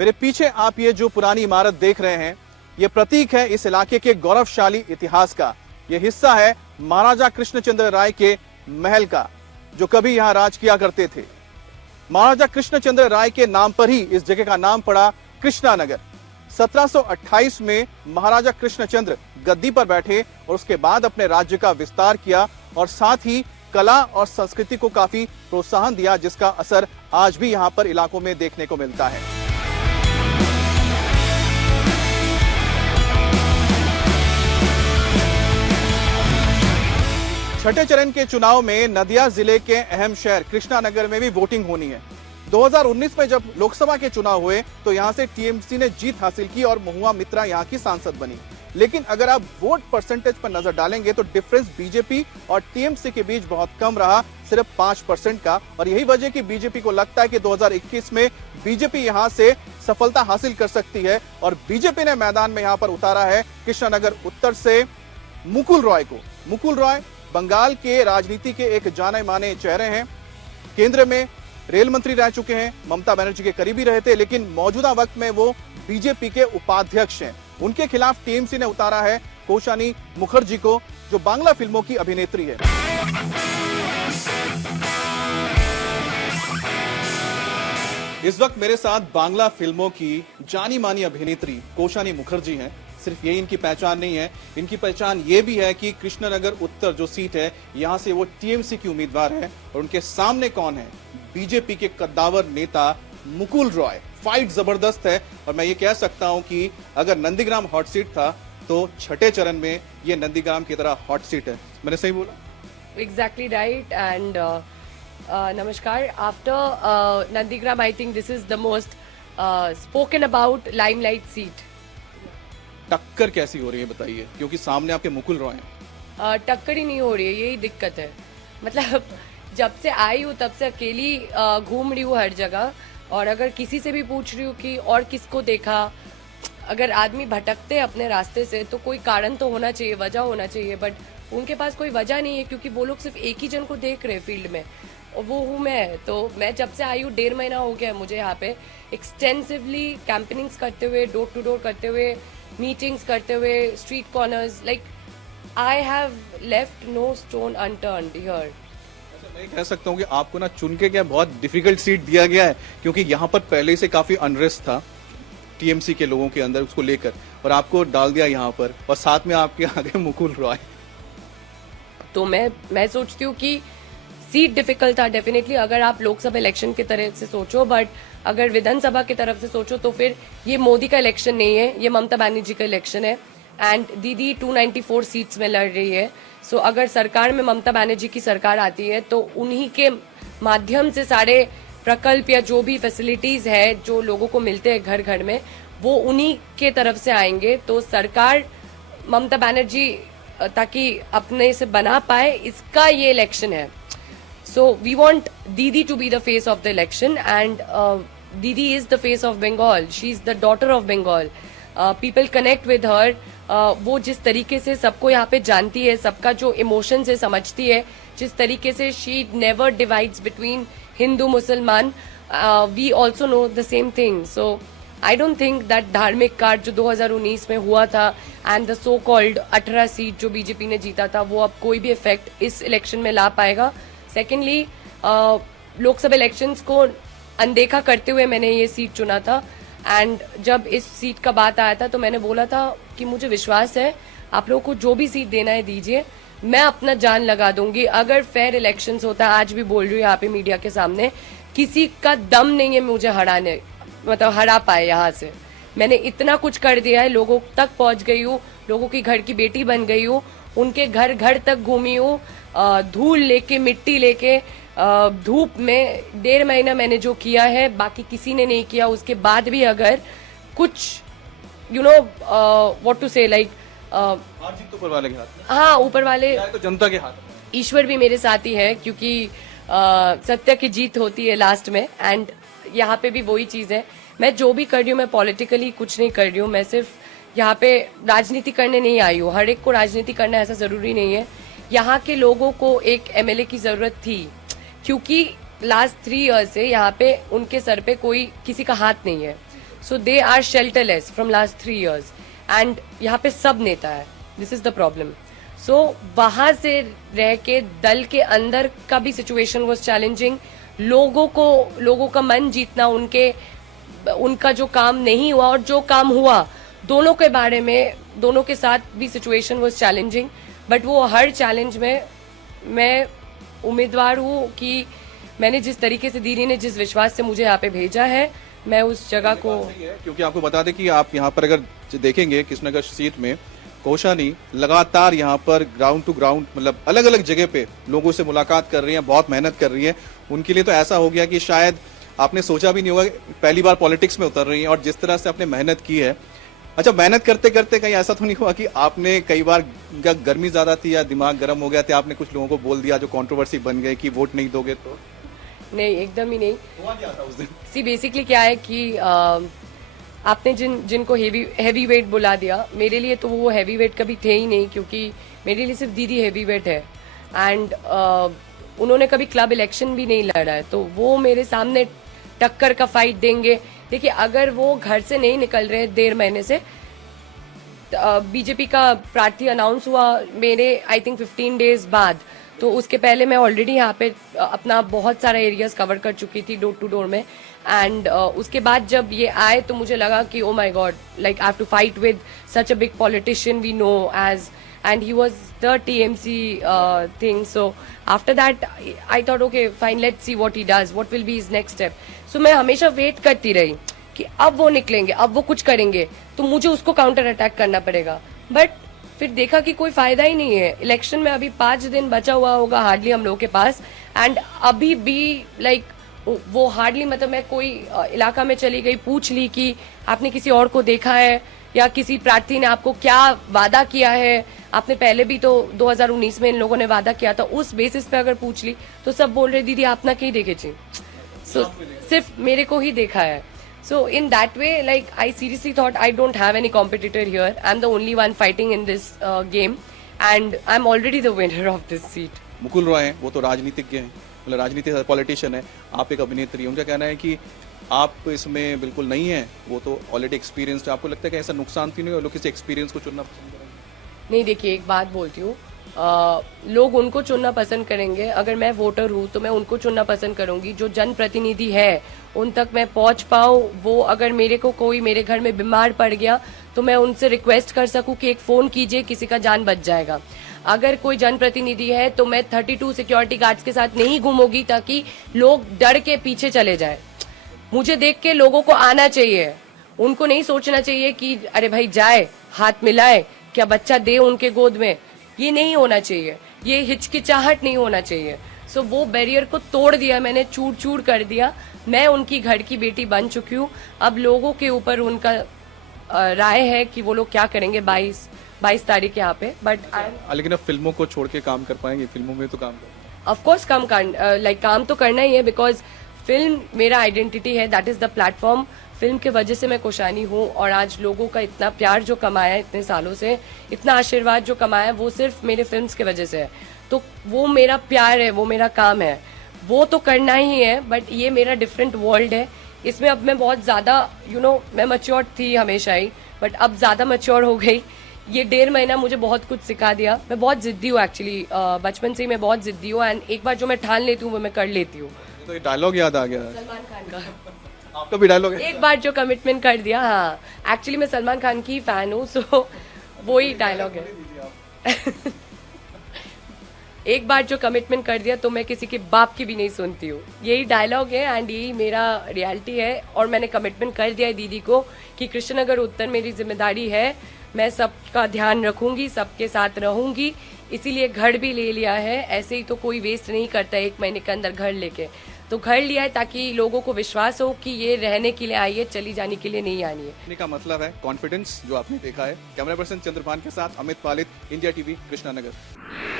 मेरे पीछे आप ये जो पुरानी इमारत देख रहे हैं, ये प्रतीक है इस इलाके के गौरवशाली इतिहास का। ये हिस्सा है महाराजा कृष्णचंद्र राय के महल का, जो कभी यहाँ राज किया करते थे। महाराजा कृष्णचंद्र राय के नाम पर ही इस जगह का नाम पड़ा कृष्णानगर। 1728 में महाराजा कृष्णचंद्र गद्दी पर बैठे और उसके बाद अपने राज्य का विस्तार किया और साथ ही कला और संस्कृति को काफी प्रोत्साहन दिया, जिसका असर आज भी यहाँ पर इलाकों में देखने को मिलता है। छठे चरण के चुनाव में नदिया जिले के अहम शहर कृष्णानगर में भी वोटिंग होनी है। 2019 में जब लोकसभा के चुनाव हुए तो यहां से टीएमसी ने जीत हासिल की और महुआ मित्रा यहां की सांसद बनी। लेकिन अगर आप वोट परसेंटेज पर नजर डालेंगे तो डिफरेंस बीजेपी और टीएमसी के बीच बहुत कम रहा, सिर्फ 5% का। और यही वजह कि बीजेपी को लगता है कि 2021 में बीजेपी यहां से सफलता हासिल कर सकती है और बीजेपी ने मैदान में यहां पर उतारा है कृष्णनगर उत्तर से मुकुल रॉय को। मुकुल रॉय बंगाल के राजनीति के एक जाने माने चेहरे हैं। केंद्र में रेल मंत्री रह चुके हैं, ममता बनर्जी के करीबी रहे थे, लेकिन मौजूदा वक्त में वो बीजेपी के उपाध्यक्ष हैं। उनके खिलाफ टीएमसी ने उतारा है कोशानी मुखर्जी को, जो बांग्ला फिल्मों की अभिनेत्री है। इस वक्त मेरे साथ बांग्ला फिल्मों की जानी मानी अभिनेत्री कोशानी मुखर्जी हैं। सिर्फ ये इनकी पहचान नहीं है, इनकी पहचान ये भी है कि कृष्णनगर उत्तर जो सीट है यहां से वो टीएमसी की उम्मीदवार है और उनके सामने कौन है? बीजेपी के कद्दावर नेता मुकुल रॉय। फाइट जबरदस्त है और मैं ये कह सकता हूं कि अगर नंदीग्राम हॉट सीट था तो छठे चरण में ये नंदीग्राम की तरह हॉट सीट है। मैंने सही बोला? Exactly right. And namaskar. After Nandigram, I think this is the most spoken about limelight seat. टक्कर कैसी हो रही है बताइए, क्योंकि सामने आपके मुकुल रॉय हैं। टक्कर ही नहीं हो रही है, यही दिक्कत है। मतलब जब से आई हूँ तब से अकेली घूम रही हूँ हर जगह, और अगर किसी से भी पूछ रही हूँ कि और किसको देखा, अगर आदमी भटकते हैं अपने रास्ते से तो कोई कारण तो होना चाहिए, वजह होना चाहिए, बट उनके पास कोई वजह नहीं है क्योंकि वो लोग सिर्फ एक ही जन को देख रहे हैं फील्ड में, और वो हूँ मैं। तो मैं जब से आई हूँ 1.5 महीना हो गया मुझे यहाँ पे एक्सटेंसिवली कैंपेनिंग्स करते हुए, डोर टू डोर करते हुए, मीटिंग्स करते हुए, street corners, like I have left no stone unturned here. मैं कह सकता हूँ कि आपको ना चुन के क्या बहुत डिफिकल्ट सीट दिया गया है, क्योंकि यहाँ पर पहले से काफी अनरेस्ट था टीएमसी के लोगों के अंदर उसको लेकर, और आपको डाल दिया यहाँ पर, और साथ में आपके आगे मुकुल रॉय। तो मैं सोचती हूँ कि सीट डिफिकल्ट था डेफिनेटली अगर आप लोकसभा इलेक्शन की तरह से सोचो, बट अगर विधानसभा की तरफ से सोचो तो फिर ये मोदी का इलेक्शन नहीं है, ये ममता बनर्जी का इलेक्शन है। एंड दीदी 294 सीट्स में लड़ रही है। सो अगर सरकार में ममता बनर्जी की सरकार आती है तो उन्हीं के माध्यम से सारे प्रकल्प या जो भी फैसिलिटीज है जो लोगों को मिलते हैं घर घर में, वो उन्हीं के तरफ से आएंगे। तो सरकार ममता बनर्जी ताकि अपने से बना पाए, इसका ये इलेक्शन है। So we want Didi to be the face of the election, and Didi is the face of Bengal. She's the daughter of Bengal. People connect with her. वो जिस तरीके से सबको यहाँ पे जानती है, सबका जो इमोशन से समझती है, जिस तरीके से she never divides between Hindu Musliman. We also know the same thing. So I don't think that धार्मिक कार्ड जो 2019 में हुआ था and the so called 18 seat जो बीजेपी ने जीता था, वो अब कोई भी इफेक्ट इस इलेक्शन में ला पाएगा। सेकेंडली लोकसभा इलेक्शंस को अनदेखा करते हुए मैंने ये सीट चुना था, एंड जब इस सीट का बात आया था तो मैंने बोला था कि मुझे विश्वास है आप लोगों को जो भी सीट देना है दीजिए, मैं अपना जान लगा दूंगी। अगर फेयर इलेक्शंस होता है, आज भी बोल रही हूँ यहाँ पे मीडिया के सामने, किसी का दम नहीं है मुझे हरा पाए। यहाँ से मैंने इतना कुछ कर दिया है, लोगों तक पहुंच गई हूँ, लोगों की घर की बेटी बन गई हूँ, उनके घर घर तक घूमी हूँ, धूल लेके, मिट्टी लेके, धूप में 1.5 महीना मैंने जो किया है बाकी किसी ने नहीं किया। उसके बाद भी अगर कुछ यू नो व्हाट टू से, लाइक हार जीत तो ऊपर वाले के हाथ में। हाँ, ऊपर वाले तो जनता के हाथ में, ईश्वर भी मेरे साथ ही है, क्योंकि सत्य की जीत होती है लास्ट में। एंड यहाँ पे भी वही चीज है, मैं जो भी कर रही हूँ मैं पॉलिटिकली कुछ नहीं कर रही हूँ, मैं सिर्फ यहाँ पे राजनीति करने नहीं आई हूँ। हर एक को राजनीति करना ऐसा जरूरी नहीं है। यहाँ के लोगों को एक एमएलए की जरूरत थी, क्योंकि लास्ट 3 ईयर से यहाँ पे उनके सर पे कोई किसी का हाथ नहीं है। So they are shelterless from last 3 years and यहाँ पे सब नेता है, this is the problem. So वहां से रह के दल के अंदर का भी सिचुएशन वाज चैलेंजिंग. लोगों का मन जीतना, उनका जो काम नहीं हुआ और जो काम हुआ, दोनों के बारे में, दोनों के साथ भी सिचुएशन वाज चैलेंजिंग. बट वो हर चैलेंज में मैं उम्मीदवार हूँ कि मैंने जिस तरीके से दीदी ने जिस विश्वास से मुझे यहाँ पे भेजा है, मैं उस जगह को, क्योंकि आपको बता दें कि आप यहाँ पर अगर देखेंगे कृष्णनगर सीट में कोशानी लगातार यहाँ पर ग्राउंड टू ग्राउंड, मतलब अलग अलग जगह पे लोगों से मुलाकात कर रही हैं, बहुत मेहनत कर रही हैं. उनके लिए तो ऐसा हो गया कि शायद आपने सोचा भी नहीं होगा, पहली बार पॉलिटिक्स में उतर रही हैं और जिस तरह से आपने मेहनत की है. अच्छा, मेहनत करते करते कहीं ऐसा तो नहीं हुआ कि आपने कई बार गर्मी ज्यादा थी या दिमाग गर्म हो गया था, आपने कुछ लोगों को बोल दिया जो कंट्रोवर्सी बन गए कि वोट नहीं दोगे? तो नहीं, एकदम ही नहीं. हुआ क्या था उस दिन? सी बेसिकली क्या है कि आपने जिनको हैवी वेट बुला दिया, मेरे लिए तो वो हैवी वेट कभी थे ही नहीं, क्योंकि मेरे लिए सिर्फ दीदी हैवी वेट है. एंड उन्होंने कभी क्लब इलेक्शन भी नहीं लड़ा है, तो वो मेरे सामने टक्कर का फाइट देंगे. देखिए, अगर वो घर से नहीं निकल रहे 1.5 महीने से, बीजेपी का प्रार्थी अनाउंस हुआ मेरे आई थिंक 15 डेज बाद, तो उसके पहले मैं ऑलरेडी यहाँ पे अपना बहुत सारा एरियाज कवर कर चुकी थी डोर टू डोर में. एंड उसके बाद जब ये आए तो मुझे लगा कि oh my god, like I have to fight with such a big politician we know as, and he was the TMC thing. So after that I thought okay fine, let's see what he does, what will be his next step. So मैं हमेशा wait करती रही कि अब वो निकलेंगे, अब वो कुछ करेंगे, तो मुझे उसको काउंटर अटैक करना पड़ेगा. बट फिर देखा कि कोई फायदा ही नहीं है. इलेक्शन में अभी 5 दिन बचा हुआ होगा हार्डली हम लोगों के पास, एंड अभी भी लाइक वो हार्डली, मतलब मैं कोई इलाका में चली गई, पूछ ली कि आपने किसी और को देखा है या किसी प्रार्थी ने आपको क्या वादा किया है, आपने पहले भी तो 2019 में इन लोगों ने वादा किया था, उस बेसिस पे अगर पूछ ली तो सब बोल रहे दीदी आप ना कहीं देखे ची, सिर्फ मेरे को ही देखा है. So in that way like I seriously thought I don't have any competitor here, I am the only one fighting in this game and I am already the winner of this seat. Mukul Roy हैं, वो तो राजनीतिज्ञ हैं, मतलब राजनीतिक politician है, आप एक अभिनेत्री. उनका कहना है कि आप इसमें बिल्कुल नहीं है, वो तो ऑलरेडी एक्सपीरियंस्ड है. आपको लगता है कि ऐसा नुकसान तो नहीं हो, लोग किसी एक्सपीरियंस को चुनना पसंद करेंगे? नहीं, देखिए एक बात बोलती हूँ, लोग उनको चुनना पसंद करेंगे. अगर मैं वोटर हूँ तो मैं उनको चुनना पसंद करूंगी जो जनप्रतिनिधि है, उन तक मैं पहुंच पाऊँ. वो अगर मेरे को कोई मेरे घर में बीमार पड़ गया तो मैं उनसे रिक्वेस्ट कर सकूं कि एक फोन कीजिए, किसी का जान बच जाएगा. अगर कोई जनप्रतिनिधि है तो मैं 32 सिक्योरिटी गार्ड्स के साथ नहीं घूमूंगी ताकि लोग डर के पीछे चले जाए. मुझे देख के लोगों को आना चाहिए, उनको नहीं सोचना चाहिए कि अरे भाई जाए, हाथ मिलाए, क्या बच्चा दे उनके गोद में. ये नहीं होना चाहिए, ये हिचकिचाहट नहीं होना चाहिए. सो वो बैरियर को तोड़ दिया मैंने, चूर चूर कर दिया. मैं उनकी घर की बेटी बन चुकी हूँ. अब लोगों के ऊपर उनका राय है कि वो लोग क्या करेंगे 22 तारीख यहाँ पे. बट लेकिन अब फिल्मों को छोड़ के काम कर पाएंगे? फिल्मों में तो काम ऑफकोर्स काम तो करना ही है, बिकॉज फिल्म मेरा आइडेंटिटी है, that is the platform. Film के वजह से मैं कोशानी हूँ और आज लोगों का इतना प्यार जो कमाया है इतने सालों से, इतना आशीर्वाद जो कमाया है, वो सिर्फ मेरे फिल्म्स की वजह से है. तो वो मेरा प्यार है, वो मेरा काम है, वो तो करना ही है. बट ये मेरा डिफरेंट वर्ल्ड है, इसमें अब मैं बहुत ज़्यादा मैं मैच्योर थी हमेशा ही, बट अब ज़्यादा मैच्योर हो गई. ये 1.5 महीना मुझे बहुत कुछ सिखा दिया. मैं बहुत जिद्दी हूँ एक्चुअली, बचपन से ही मैं बहुत जिद्दी हूँ, एंड एक बार जो मैं ठान लेती हूँ वो मैं कर लेती हूँ. तो ये डायलॉग याद आ गया सलमान खान का. आपका भी डायलॉग है? एक बार जो कमिटमेंट कर दिया, हाँ, एक्चुअली मैं सलमान खान की फैन हूँ, सो वो ही डायलॉग है. एक बार जो कमिटमेंट कर दिया तो मैं किसी के बाप की भी नहीं सुनती हूँ. यही डायलॉग है एंड यही मेरा रियलिटी है. और मैंने कमिटमेंट कर दिया है दीदी को कि कृष्णनगर उत्तर मेरी जिम्मेदारी है, मैं सबका ध्यान रखूंगी, सबके साथ रहूंगी. इसीलिए घर भी ले लिया है. ऐसे ही तो कोई वेस्ट नहीं करता 1 महीने के अंदर घर लेके, तो घर लिया है ताकि लोगों को विश्वास हो कि ये रहने के लिए आई है, चली जाने के लिए नहीं आनी है. कहने का मतलब है कॉन्फिडेंस जो आपने देखा है. कैमरा पर्सन चंद्रभान के साथ अमित पालित, इंडिया टीवी, कृष्णनगर.